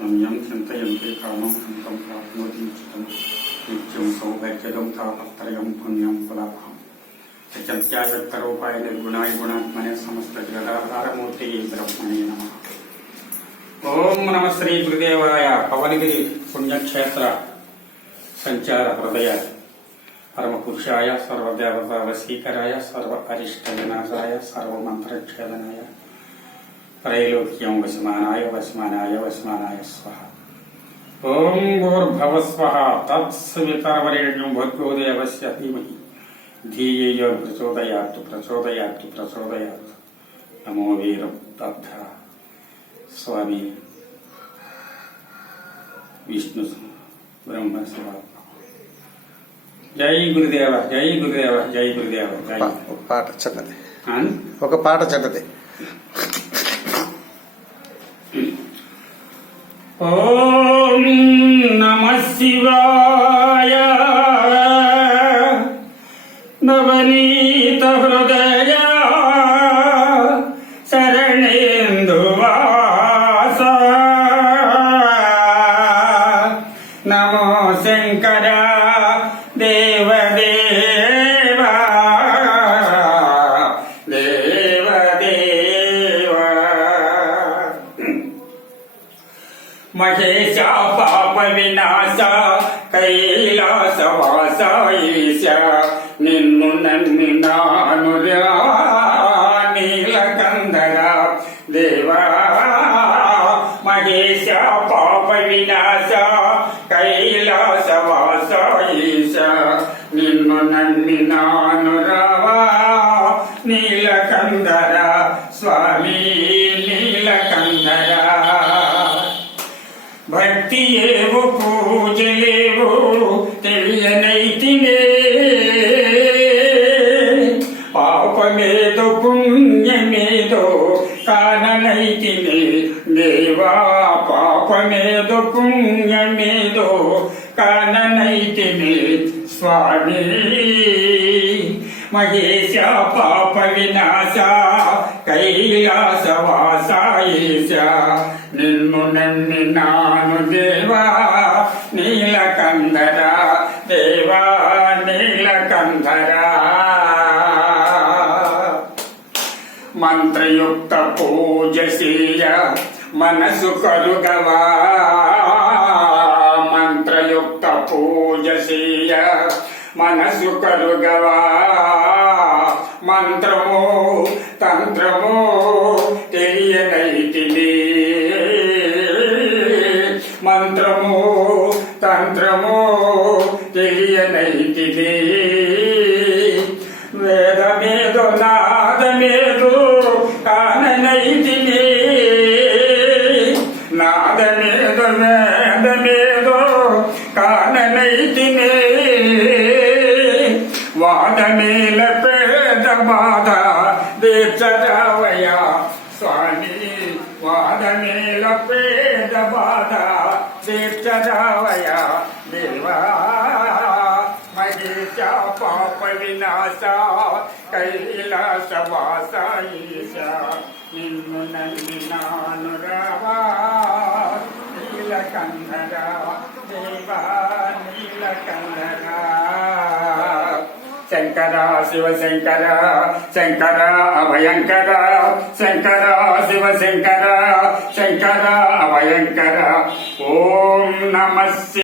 यं चिन्तयन्ते कामं तं प्राप्नोति चितं नित्यं सौभाग्यदं तापत्रयं पुण्यं फलाभम् चत्याव्यक्तरूपाय निर्गुणाय गुणात्मने समस्त जगदाधारमूर्ति ब्रह्मणे नमः। ओम नमः श्री गुरुदेवाय। पवनगिरी पुण्यक्षेत्र संचार हृदय परम पुरुषाय सर्वदेवता वशीकराय सर्व अरिष्ट विनाशाय सर्वमंत्रच्छेदनाय त्रैलोक्यं वसमानाय वसमानाय वसमानाय स्वाहा। ओम भूर्भुवः स्वः तत्सवितुर्वरेण्यं भर्गो देवस्य धीमहि धियो प्रचोदयात् प्रचोदयात् प्रचोदयात्। नमो वीर तथा स्वामी विष्णु ब्रह्म शिवात्मा। జై గురుదేవ జై గురుదేవ జై గురుదేవ జై. ఒక పాట చిన్నది, ఒక పాట చిన్నది. ఓం నమః శివాయ నవనీత హృదయ శరణేందువాస నమో శంకర దేవదేవా దేవదేవా. మహేశ పాప వినాశ కైలాసవాస ఈశ నిన్ను నమ్మినాను నీలకందర దేవా. మహేశ పాప వినాశ కైలాసవాస ఈశ నిన్ను నమ్మినాను రావా నీలకందర స్వామి నీలకందర. భక్తి ఏవో పూజలేవో తెలియనైతినే పాపమేదో పుణ్యమేదో కాననైతినే దేవా. పాపమేదో పుణ్యమేదో కాననైతినే స్వామి. మహేశ పాప వినాశ కైలాసవాస ఈశ నిన్ను నమ్మినాను దేవా నీలకందర దేవా నీలకందర. మంత్రయుక్త పూజ చేయ మనసు కలుగవా. మంత్రయుక్త పూజ చేయ మనసు కలుగవా. మంత్రమో తంత్రమో తెలియనైతిని. మంత్రమో తంత్రమో తెలియనైతిని. వేదమేదో నాదమేదో కాననైతిని. నాదమేదో వేదమేదో కాననైతిని. వాదమేల పేద బాధ దీర్చరావయ స్వామి. వాదమేల పేద బాధ దీర్చరావయ దేవా. మహేశ పాప వినాశ కైలాసవాస ఈశ నిన్ను నమ్మినాను రావా నీలకందర దేవా నీలకందర. శంకర శివ శంకర శంకర అభయంకర శంకర శివ శంకర శంకర అభయంకర. ఓం నమః